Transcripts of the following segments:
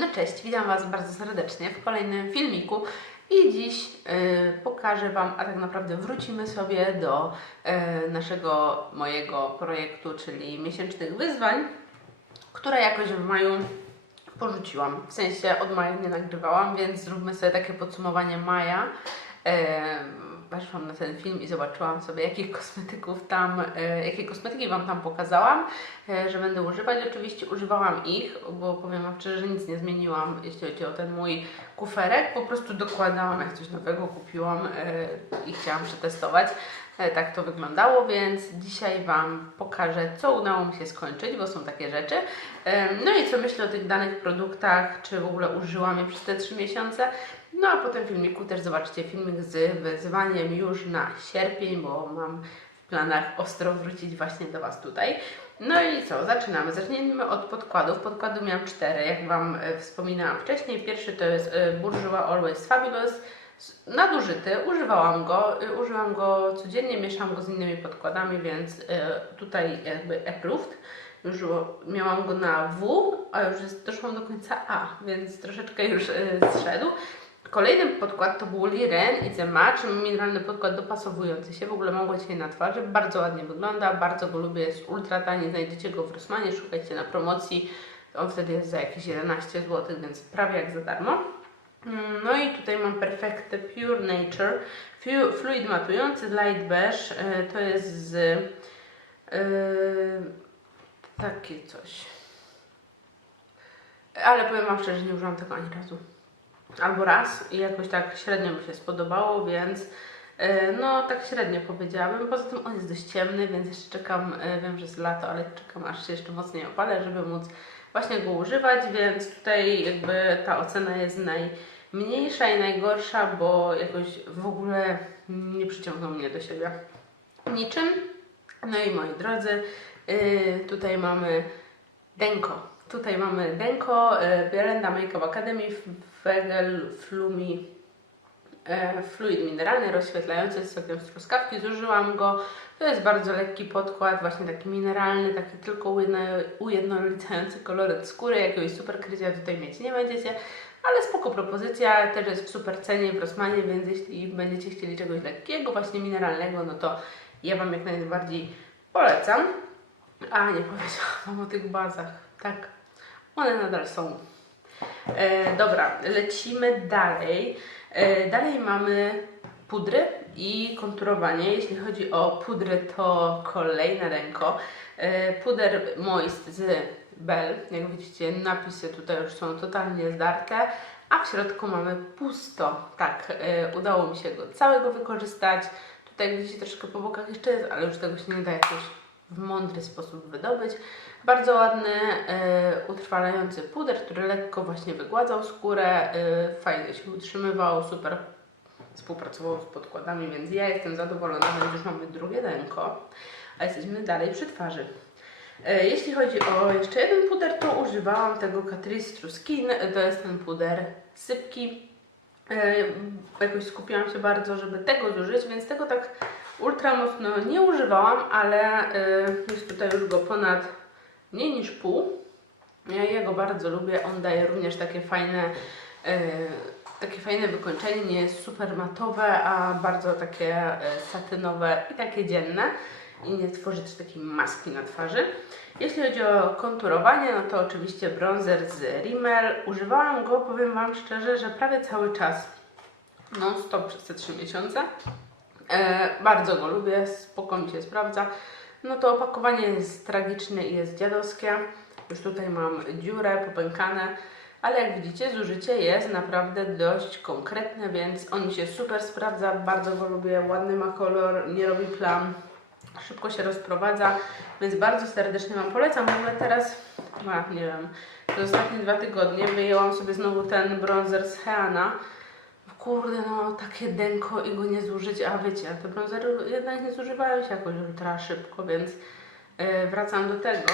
No cześć, witam Was bardzo serdecznie w kolejnym filmiku i dziś y, pokażę Wam, a tak naprawdę wrócimy sobie do y, naszego, mojego projektu, czyli miesięcznych wyzwań, które jakoś w maju porzuciłam. W sensie od maja nie nagrywałam, więc zróbmy sobie takie podsumowanie maja. E, weszłam na ten film i zobaczyłam sobie, jakich kosmetyków tam, e, jakie kosmetyki Wam tam pokazałam, e, że będę używać. Oczywiście używałam ich, bo powiem Wam szczerze, że nic nie zmieniłam, jeśli chodzi o ten mój kuferek. Po prostu dokładałam, jak coś nowego kupiłam e, i chciałam przetestować. Tak to wyglądało, więc dzisiaj Wam pokażę, co udało mi się skończyć, bo są takie rzeczy. No i co myślę o tych danych produktach, czy w ogóle użyłam je przez te 3 miesiące. No a po tym filmiku też zobaczycie filmik z wyzwaniem już na sierpień, bo mam w planach ostro wrócić właśnie do Was tutaj. No i co, zaczynamy. Zacznijmy od podkładów. Podkładu miałam cztery, jak Wam e, wspominałam wcześniej. Pierwszy to jest e, Bourjois Always Fabulous. Nadużyty, używałam go, y, używam go codziennie, mieszam go z innymi podkładami, więc tutaj jakby approved. Już miałam go na W, a już jest, doszłam do końca A, więc troszeczkę już zszedł. Kolejny podkład to był Liren i The Match, mineralny podkład dopasowujący się, w ogóle mam go dzisiaj na twarzy, bardzo ładnie wygląda, bardzo go lubię, jest ultra tani, znajdziecie go w Rossmanie, szukajcie na promocji, on wtedy jest za jakieś 11 zł, więc prawie jak za darmo. Mm, No i tutaj mam Perfecte Pure Nature Fluid matujący Light Beige. e, To jest z e, takie coś. Ale powiem Wam szczerze, nie użyłam tego ani razu. Albo raz i jakoś tak średnio mi się spodobało, więc e, no tak średnio powiedziałabym. Poza tym on jest dość ciemny, więc jeszcze czekam, e, wiem, że jest lato, ale czekam aż się jeszcze mocniej opalę, żeby móc właśnie go używać, więc tutaj jakby ta ocena jest najmniejsza i najgorsza, bo jakoś w ogóle nie przyciągnął mnie do siebie niczym. No i moi drodzy, yy, tutaj mamy Denko. Tutaj mamy Denko, yy, Berenda Makeup Academy, Fegel Flumi e, fluid mineralny rozświetlający z sokiem z truskawki. Zużyłam go. To jest bardzo lekki podkład, właśnie taki mineralny, taki tylko ujedno- ujednolicający koloryt skóry. Jakiegoś super krycia tutaj mieć nie będziecie. Ale spoko propozycja, też jest w super cenie w Rossmanie, więc jeśli będziecie chcieli czegoś lekkiego, właśnie mineralnego, no to ja Wam jak najbardziej polecam. A, nie powiedziałam o tych bazach. Tak, one nadal są. E, dobra, lecimy dalej. E, dalej mamy pudry i konturowanie. Jeśli chodzi o pudry, to kolejne ręko. E, puder Moist z Bell. Jak widzicie, napisy tutaj już są totalnie zdarte, a w środku mamy pusto. Tak, e, udało mi się go całego wykorzystać. Tutaj widzicie troszkę po bokach jeszcze jest, ale już tego się nie da jakoś w mądry sposób wydobyć. Bardzo ładny, e, utrwalający puder, który lekko właśnie wygładzał skórę, e, fajnie się utrzymywał, super współpracował z podkładami, więc ja jestem zadowolona, więc już mamy drugie denko, a jesteśmy dalej przy twarzy. E, Jeśli chodzi o jeszcze jeden puder, to używałam tego Catrice True Skin, to jest ten puder sypki. E, Jakoś skupiłam się bardzo, żeby tego zużyć, więc tego tak ultra mocno nie używałam, ale e, jest tutaj już go ponad mniej niż pół. Ja, ja go bardzo lubię, on daje również takie fajne, e, takie fajne wykończenie, nie jest super matowe, a bardzo takie e, satynowe i takie dzienne i nie tworzy też takiej maski na twarzy. Jeśli chodzi o konturowanie, no to oczywiście bronzer z Rimmel. Używałam go, powiem Wam szczerze, że prawie cały czas, non stop przez te 3 miesiące. E, bardzo go lubię, spoko mi się sprawdza. No to opakowanie jest tragiczne i jest dziadowskie. Już tutaj mam dziurę, popękane, ale jak widzicie zużycie jest naprawdę dość konkretne, więc on mi się super sprawdza, bardzo go lubię, ładny ma kolor, nie robi plam, szybko się rozprowadza, więc bardzo serdecznie Wam polecam. W ogóle teraz, a, nie wiem, przez ostatnie dwa tygodnie wyjęłam sobie znowu ten bronzer z Heana. Kurde, no takie denko i go nie zużyć, a wiecie, te bronzery jednak nie zużywają się jakoś ultra szybko, więc e, wracam do tego.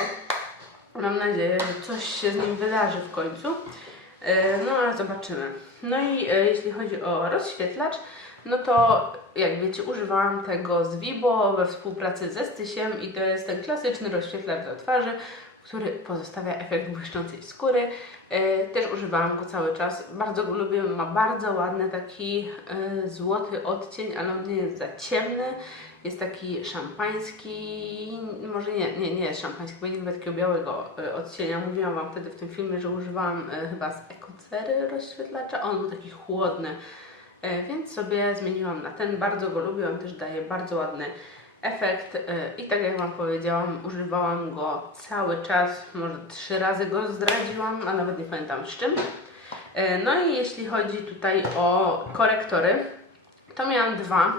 Mam nadzieję, że coś się z nim wydarzy w końcu. E, No ale zobaczymy. No i e, jeśli chodzi o rozświetlacz, no to jak wiecie, używałam tego z Vibo we współpracy ze Stysiem i to jest ten klasyczny rozświetlacz do twarzy. Który pozostawia efekt błyszczącej skóry. E, Też używałam go cały czas. Bardzo go lubię. Ma bardzo ładny taki e, złoty odcień, ale on nie jest za ciemny. Jest taki szampański, może nie, nie, nie jest szampański, bo nie lubię takiego białego e, odcienia. Mówiłam Wam wtedy w tym filmie, że używałam chyba z Ekocery rozświetlacza. On był taki chłodny, więc sobie zmieniłam na ten. Bardzo go lubię, on też daje bardzo ładny efekt. e, I tak jak Wam powiedziałam, używałam go cały czas. Może trzy razy go zdradziłam, a nawet nie pamiętam z czym. E, No i jeśli chodzi tutaj o korektory, to miałam dwa.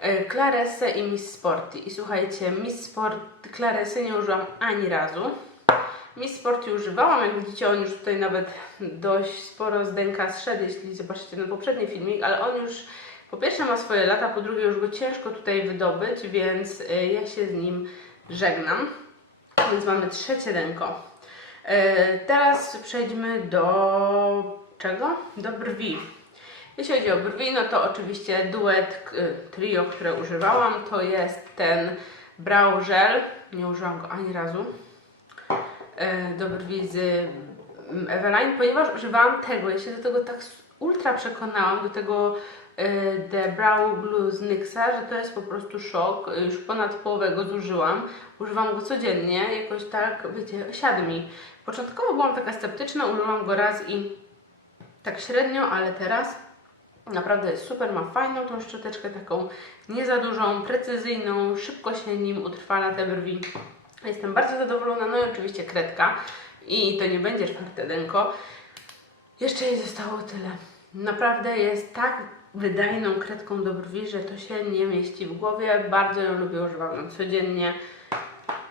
E, Claresę i Miss Sporty. I słuchajcie, Miss Sport, Claresy nie użyłam ani razu. Miss Sporty używałam, jak widzicie, on już tutaj nawet dość sporo z DNK zszedł, jeśli zobaczycie ten poprzedni filmik, ale on już po pierwsze ma swoje lata, po drugie już go ciężko tutaj wydobyć, więc e, ja się z nim żegnam. Więc mamy trzecie denko. E, Teraz przejdźmy do czego? Do brwi. Jeśli chodzi o brwi, no to oczywiście duet k- trio, które używałam, to jest ten Brow Gel. Nie użyłam go ani razu. Do brwi z mm, Eveline, ponieważ używałam tego, ja się do tego tak ultra przekonałam, do tego e, The Brow Glue z NYXa, że to jest po prostu szok. E, Już ponad połowę go zużyłam. Używam go codziennie, jakoś tak, wiecie, siadł mi. Początkowo byłam taka sceptyczna, użyłam go raz i tak średnio, ale teraz naprawdę jest super, ma fajną tą szczoteczkę, taką nie za dużą, precyzyjną, szybko się nim utrwala te brwi. Jestem bardzo zadowolona, no i oczywiście kredka i to nie będzie czwarte denko. Jeszcze jej zostało tyle. Naprawdę jest tak wydajną kredką do brwi, że to się nie mieści w głowie. Bardzo ją lubię, używam ją codziennie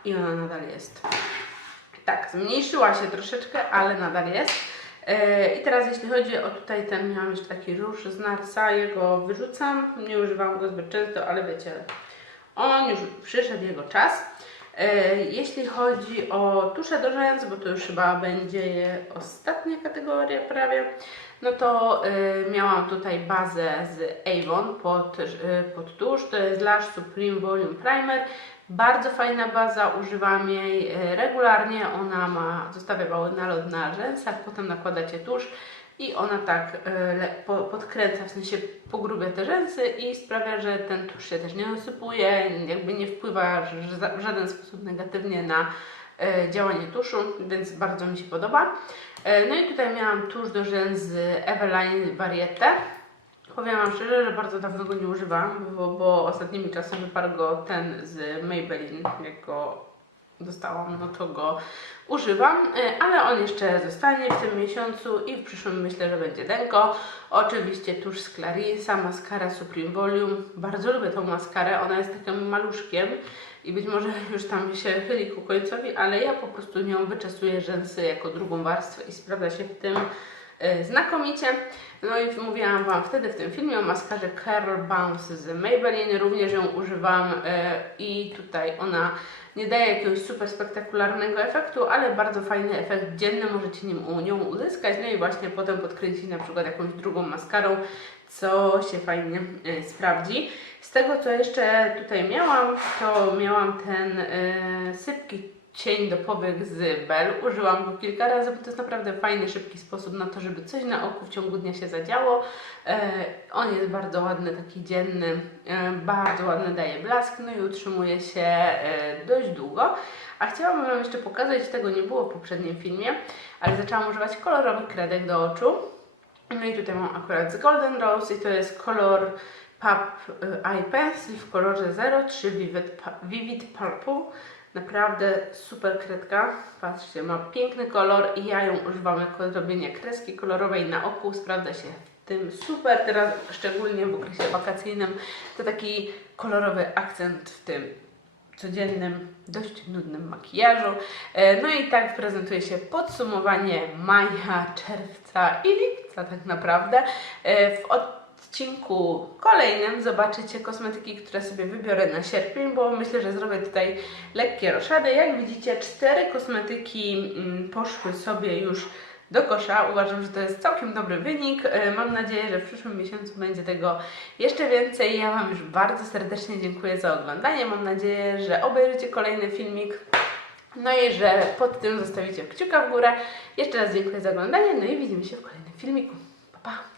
i ona nadal jest. Tak, zmniejszyła się troszeczkę, ale nadal jest. E, I teraz jeśli chodzi o tutaj ten, miałam jeszcze taki róż z Narsa, jego wyrzucam, nie używam go zbyt często, ale wiecie, on już przyszedł jego czas. E, Jeśli chodzi o tusze do rzęs, bo to już chyba będzie ostatnia kategoria prawie, no to e, miałam tutaj bazę z Avon pod, e, pod tusz, to jest Lash Supreme Volume Primer. Bardzo fajna baza, używam jej regularnie, ona ma, zostawia mały nalot na rzęsach, potem nakładacie tusz i ona tak e, podkręca, w sensie pogrubia te rzęsy i sprawia, że ten tusz się też nie osypuje, jakby nie wpływa w żaden sposób negatywnie na e, działanie tuszu, więc bardzo mi się podoba. E, no i tutaj miałam tusz do rzęs Eveline Variete. Powiem Wam szczerze, że bardzo dawno go nie używałam, bo, bo ostatnimi czasy wyparł go ten z Maybelline, jak go dostałam, no to go używam, y, ale on jeszcze zostanie w tym miesiącu i w przyszłym myślę, że będzie Denko. Oczywiście tuż z Clarisa, maskara Supreme Volume. Bardzo lubię tą maskarę, ona jest takim maluszkiem i być może już tam się chyli ku końcowi, ale ja po prostu nią wyczesuję rzęsy jako drugą warstwę i sprawdza się w tym znakomicie. No i mówiłam Wam wtedy w tym filmie o maskarze Carol Bounce z Maybelline, również ją używam y, i tutaj ona nie daje jakiegoś super spektakularnego efektu, ale bardzo fajny efekt dzienny możecie nim, nią uzyskać. No i właśnie potem podkręcić na przykład jakąś drugą maskarą, co się fajnie y, sprawdzi. Z tego co jeszcze tutaj miałam, to miałam ten y, sypki cień do powiek z Bell. Użyłam go kilka razy, bo to jest naprawdę fajny, szybki sposób na to, żeby coś na oku w ciągu dnia się zadziało. E, on jest bardzo ładny, taki dzienny, e, bardzo ładny, daje blask, no i utrzymuje się e, dość długo. A chciałabym Wam jeszcze pokazać, tego nie było w poprzednim filmie, ale zaczęłam używać kolorowych kredek do oczu. No i tutaj mam akurat z Golden Rose i to jest kolor y, Eye Pencil w kolorze 03 Vivid, Vivid Purple. Naprawdę super kredka. Patrzcie, ma piękny kolor i ja ją używam jako zrobienia kreski kolorowej na oku. Sprawdza się tym super. Teraz szczególnie w okresie wakacyjnym to taki kolorowy akcent w tym codziennym, dość nudnym makijażu. E, No i tak prezentuje się podsumowanie maja, czerwca i lipca tak naprawdę. E, W odcinku kolejnym zobaczycie kosmetyki, które sobie wybiorę na sierpień, bo myślę, że zrobię tutaj lekkie roszady. Jak widzicie, cztery kosmetyki mm, poszły sobie już do kosza. Uważam, że to jest całkiem dobry wynik. E, Mam nadzieję, że w przyszłym miesiącu będzie tego jeszcze więcej. Ja Wam już bardzo serdecznie dziękuję za oglądanie. Mam nadzieję, że obejrzycie kolejny filmik. No i że pod tym zostawicie kciuka w górę. Jeszcze raz dziękuję za oglądanie, no i widzimy się w kolejnym filmiku. Pa, pa!